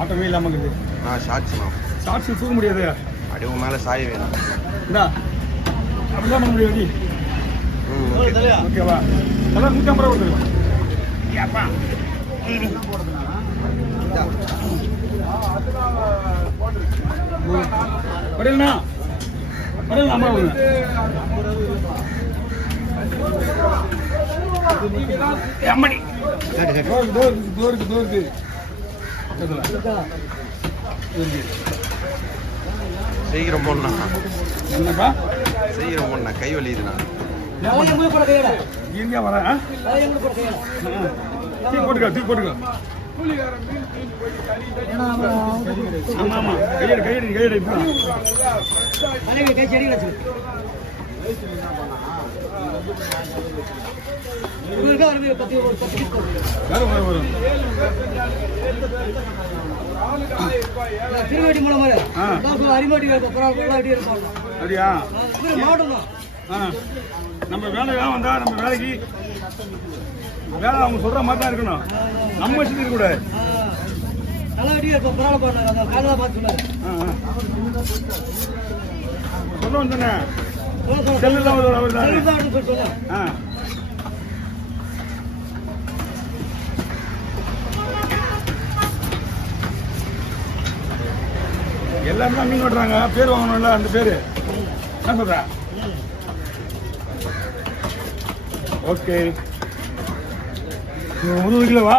ஆட்டமே இல்லாமல் இருக்குது. ஷார்ட்ஸ் தூக்க முடியாது. அப்படியே உன் மேலே சாய வேணும். இந்தா அப்படிதான் பண்ண முடியாது. ஓகேவா? அதான் 150 ரூபா கொடுத்துருவேன். படையலண்ணா படையல் 50 ரூபா அம்மணி தோருக்கு சீக்கிரம் போடணும். என்னப்பா சீக்கிரம் போடணும், கை வலியுதுண்ணா. இங்கே வரேன். தீ போட்டுக்கோ. ஆமா ஆமா கையெடு வரும். திருவேட்டி மூலம் அப்படியா? நம்ம வேலை வந்தா நம்ம வேலைக்கு வேலை அவங்க சொல்ற மாதிரி தான் இருக்கணும். நம்ம வச்சுட்டு இருக்க கூடாது. சொல்ல வந்தேன் எல்லாரும் தான் மீன் வெட்டுறாங்க. பேர் வாங்கணும்ல, அந்த பேரு என்ன சொல்ற? ஓகே 1 கிலோவா?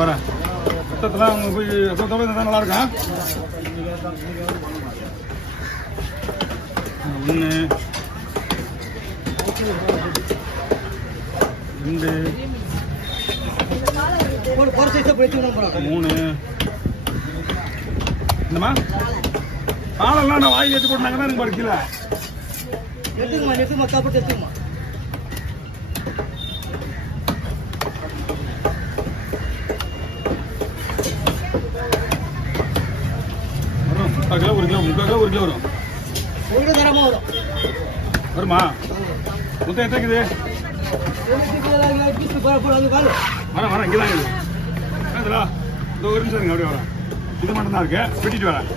வரேன். மொத்தத்தில் போய் தான் நல்லா இருக்கா? 1 2 3 என்னம்மா பாலெல்லாம் நான் வாங்கி எடுத்து போட்டாங்கன்னா எனக்கு படிக்கல. எடுத்துக்குமா சாப்பிட்டு எடுத்துக்குமா. வரும் 1 கிலோ 1 கிலோ வரும். 1 கிலோ தரமா வரும். வருமா? மொத்தம் எத்தனை இருக்குது? வரேன் இங்கே தான் இருக்குது. இந்த 1 நிமிஷம் இருங்க, அப்படியே வரேன். இது மட்டும் தான் இருக்கு, வெட்டிட்டு வரேன்.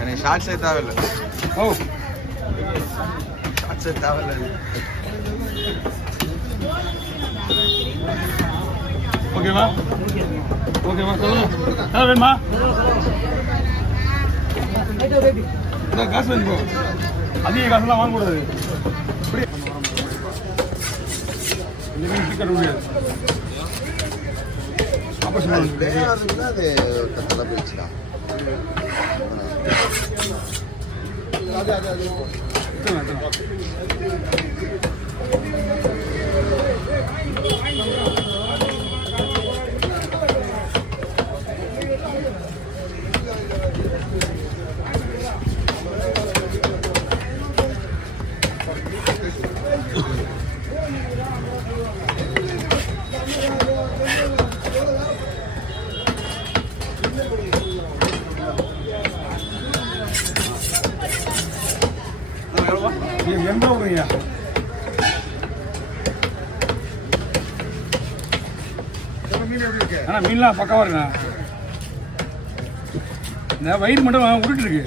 எனக்கு ஷார்ட்ஸே தேவையில்லை. ஓ ஷார்ட்ஸே தேவையில்லை. ஓகேவா சொல்லுங்க. என்ன வேணுமா? காசு வேணுமோ? அதிக காசுலாம் வாங்கக்கூடாது. சீக்கிரம் முடியாது. போயிடுச்சுடா. எந்த ஊருங்கய்யா? ஆனால் மீன்லாம் பக்கவா இருக்குண்ணா. இந்த வயிறு மட்டும் உருட்டு இருக்கு.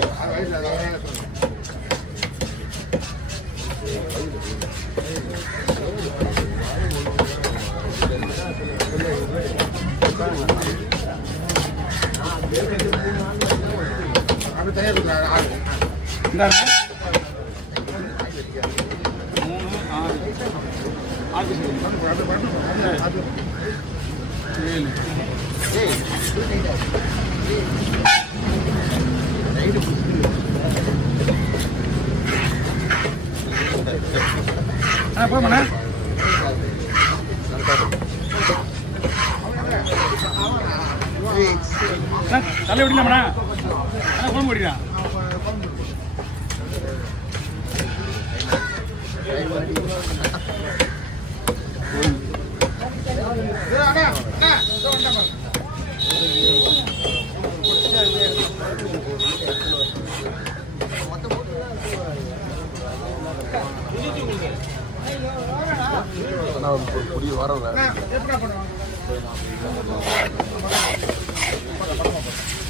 இந்த 7 போய் தலை விடலாமண்ணா. ஃபோன் போடுறா. முடி வரல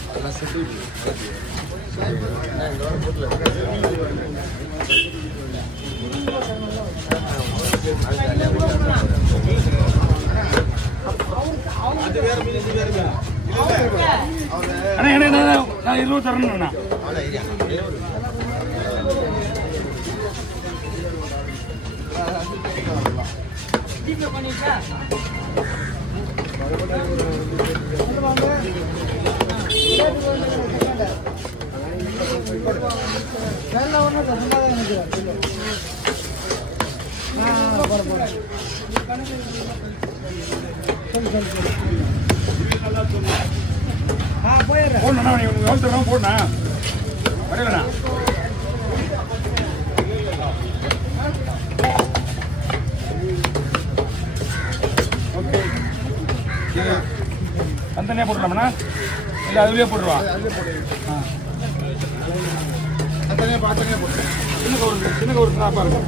அதெல்லாம் செட்டு அண்ணா என்ன நான் 20 தரணும்ண்ணா. போடணா நீ எவ்வளோ தரணும் போடணா வரையிலண்ணா. ஓகே இது தனியாக போட்டுடலாமண்ணா இல்லை அதுலேயே போட்டுருவா. சின்ன கவுரு சின்ன கவுரு பாருங்க.